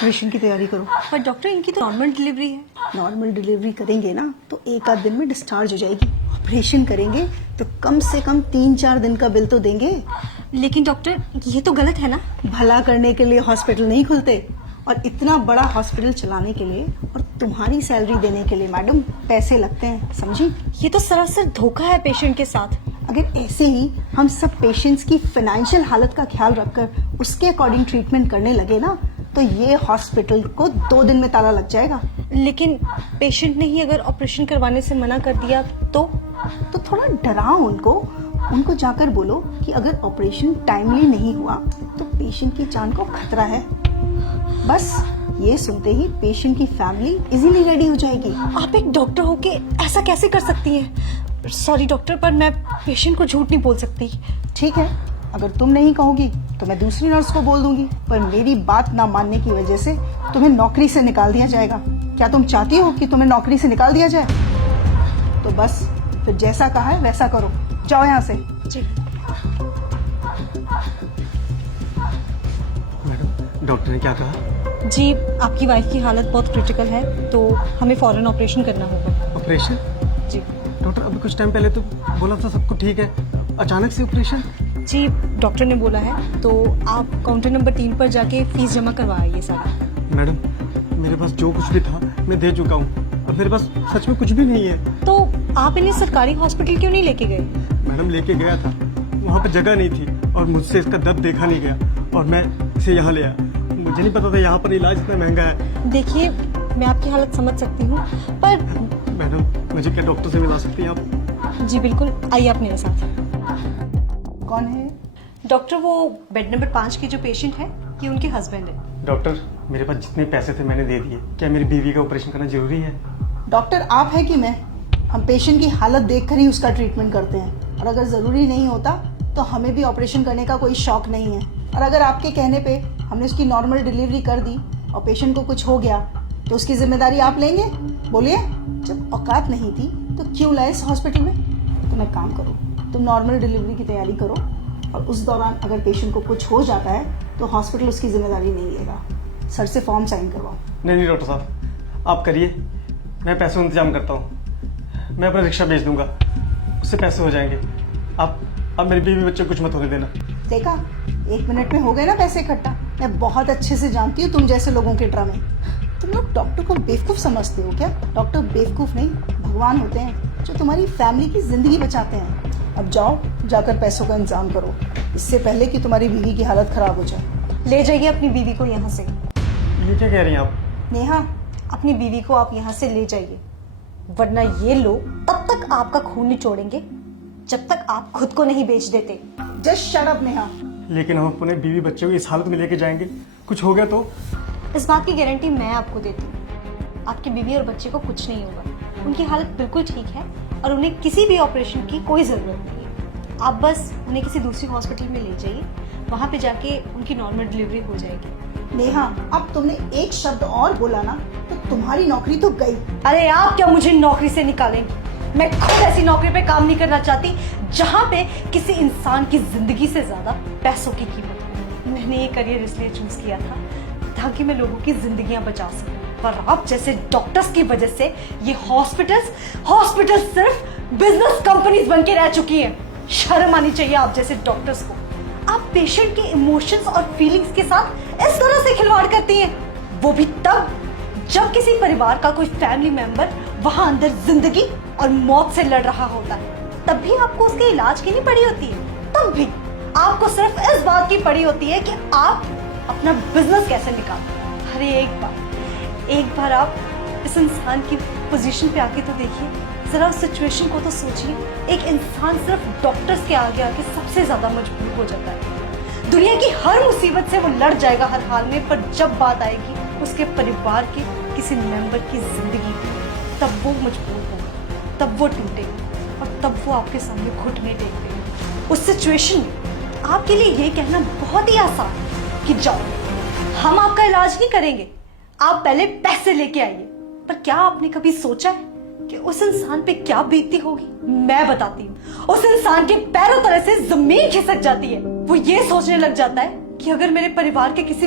Operation की तैयारी करो। पर डॉक्टर इनकी तो नॉर्मल डिलीवरी है। नॉर्मल डिलीवरी करेंगे ना तो एक आध दिन में डिस्चार्ज हो जाएगी। ऑपरेशन करेंगे तो कम से कम 3-4 दिन का बिल तो देंगे। लेकिन डॉक्टर ये तो गलत है ना। भला करने के लिए हॉस्पिटल नहीं खुलते, और इतना बड़ा हॉस्पिटल चलाने के लिए और तुम्हारी सैलरी देने के लिए मैडम पैसे लगते हैं, समझी? ये तो सरासर धोखा है पेशेंट के साथ। अगर ऐसे ही हम सब पेशेंट्स की फाइनेंशियल हालत का ख्याल रखकर उसके अकॉर्डिंग ट्रीटमेंट करने लगे ना तो ये हॉस्पिटल को 2 दिन में ताला लग जाएगा। लेकिन पेशेंट ने ही अगर ऑपरेशन करवाने से मना कर दिया तो थोड़ा डराओ उनको जाकर बोलो कि अगर ऑपरेशन टाइमली नहीं हुआ तो पेशेंट की जान को खतरा है। बस ये सुनते ही पेशेंट की फैमिली इजीली रेडी हो जाएगी। आप एक डॉक्टर होके ऐसा कैसे कर सकती हैं? सॉरी डॉक्टर, पर मैं पेशेंट को झूठ नहीं बोल सकती। ठीक है, अगर तुम नहीं कहोगी तो मैं दूसरी नर्स को बोल दूंगी, पर मेरी बात ना मानने की वजह से तुम्हें नौकरी से निकाल दिया जाएगा। क्या तुम चाहती हो कि तुम्हें नौकरी से निकाल दिया जाए? तो बस फिर जैसा कहा है वैसा करो, जाओ यहाँ से। जी मैडम, डॉक्टर ने क्या कहा? जी, आपकी वाइफ की हालत बहुत क्रिटिकल है तो हमें फौरन ऑपरेशन करना होगा। ऑपरेशन? जी डॉक्टर, अभी कुछ टाइम पहले तो बोला था सब कुछ ठीक है, अचानक से ऑपरेशन? जी, डॉक्टर ने बोला है तो आप काउंटर नंबर 3 पर जाके फीस जमा करवाइए सारा। मैडम, मेरे पास जो कुछ भी था मैं दे चुका हूँ, अब मेरे पास सच में कुछ भी नहीं है। तो आप इन्हें सरकारी हॉस्पिटल क्यों नहीं लेके गए? मैडम, लेके गया था, वहाँ पे जगह नहीं थी और मुझसे इसका दर्द देखा नहीं गया और मैं इसे यहाँ ले आया। मुझे नहीं पता था यहाँ पर इलाज इतना महंगा है। देखिए, मैं आपकी हालत समझ सकती हूँ, पर मैडम, मुझे क्या डॉक्टर से मिला सकती हैं आप? जी बिल्कुल, आइए आप मेरे साथ। कौन है? डॉक्टर, वो बेड नंबर 5 के जो पेशेंट है ये उनके हस्बैंड है। डॉक्टर, मेरे पास जितने पैसे थे मैंने दे दिए, क्या मेरी बीवी का ऑपरेशन करना जरूरी है? डॉक्टर आप है कि मैं? हम पेशेंट की हालत देखकर ही उसका ट्रीटमेंट करते हैं, और अगर जरूरी नहीं होता तो हमें भी ऑपरेशन करने का कोई शौक नहीं है। और अगर आपके कहने पे हमने उसकी नॉर्मल डिलीवरी कर दी और पेशेंट को कुछ हो गया तो उसकी जिम्मेदारी आप लेंगे? बोलिए, जब औकात नहीं थी तो क्यों लाए इस हॉस्पिटल में? तुम एक काम करो, तुम नॉर्मल डिलीवरी की तैयारी करो, और उस दौरान अगर पेशेंट को कुछ हो जाता है तो हॉस्पिटल उसकी जिम्मेदारी नहीं लेगा। सर से फॉर्म साइन करवाओ। नहीं डॉक्टर साहब, आप करिए, मैं पैसों का इंतजाम करता हूँ। मैं अपना रिक्शा भेज दूंगा, उससे पैसे हो जाएंगे। आप मेरी बीवी बच्चे कुछ मत होने देना। देखा, 1 मिनट में हो गए ना पैसे इकट्ठा। मैं बहुत अच्छे से जानती हूँ तुम जैसे लोगों के ड्रामे। तुम लोग डॉक्टर को बेवकूफ समझते हो क्या? डॉक्टर बेवकूफ नहीं, भगवान होते हैं जो तुम्हारी फैमिली की जिंदगी बचाते हैं। अब जाओ, जाकर पैसों का इंतजाम करो, इससे पहले कि तुम्हारी बीवी की हालत खराब हो जाए। ले जाइए अपनी बीवी को यहाँ से। ये क्या कह रही हैं आप? नेहा, अपनी बीवी को आप यहाँ से ले जाइए, वरना ये लोग तब तक आपका खून निचोड़ेंगे जब तक आप खुद को नहीं बेच देते। Just shut up Neha. लेकिन हम अपने बीवी बच्चे को इस हालत में लेके जाएंगे, कुछ हो गया तो? इस बात की गारंटी मैं आपको देती हूँ, आपकी बीवी और बच्चे को कुछ नहीं होगा। उनकी हालत बिल्कुल ठीक है और उन्हें किसी भी ऑपरेशन की कोई जरूरत नहीं है। आप बस उन्हें किसी दूसरी हॉस्पिटल में ले जाइए, वहाँ पे जाके उनकी नॉर्मल डिलीवरी हो जाएगी। नेहा, अब तुमने एक शब्द और बोला ना तो तुम्हारी नौकरी तो गई। अरे आप क्या मुझे नौकरी से निकालेंगे? मैं खुद ऐसी नौकरी पे काम नहीं करना चाहती जहाँ पे किसी इंसान की जिंदगी से ज्यादा पैसों की कीमत हो। मैंने ये करियर इसलिए चूज किया था ताकि मैं लोगों की जिंदगियां बचा सकूं, पर आप जैसे डॉक्टर्स की वजह से ये हॉस्पिटल्स सिर्फ बिजनेस कंपनीज बन के रह चुकी हैं। शर्म आनी चाहिए आप जैसे डॉक्टर्स को। आप पेशेंट के इमोशंस और फीलिंग्स के साथ इस तरह से खिलवाड़ करती हैं, वो भी तब जब किसी परिवार का कोई फैमिली मेंबर वहां अंदर जिंदगी और मौत से लड़ रहा होता है। तब भी आपको उसके इलाज की नहीं पड़ी होती है, तब भी आपको सिर्फ इस बात की पड़ी होती है कि आप अपना बिजनेस कैसे निकालें। अरे एक बार आप इस इंसान की पोजीशन पे आके तो देखिए, जरा उस सिचुएशन को तो सोचिए। एक इंसान सिर्फ डॉक्टर्स के आगे आके सबसे ज्यादा मजबूर हो जाता है। दुनिया की हर मुसीबत से वो लड़ जाएगा हर हाल में, पर जब बात आएगी उसके परिवार के किसी मेंबर की जिंदगी की, तब वो मजबूर होगा, तब वो टूटेगा और तब वो आपके सामने घुटने टेक देगा। उस सिचुएशन में आपके लिए ये कहना बहुत ही आसान है कि जाओ, हम आपका इलाज नहीं करेंगे, आप पहले पैसे लेके आइए। पर क्या आपने कभी सोचा है कि उस इंसान पे क्या बीतती होगी? मैं बताती हूँ। उस इंसान के पैरों तरह से जमीन खिसक जाती है। वो ये सोचने लग जाता है कि अगर मेरे परिवार के किसी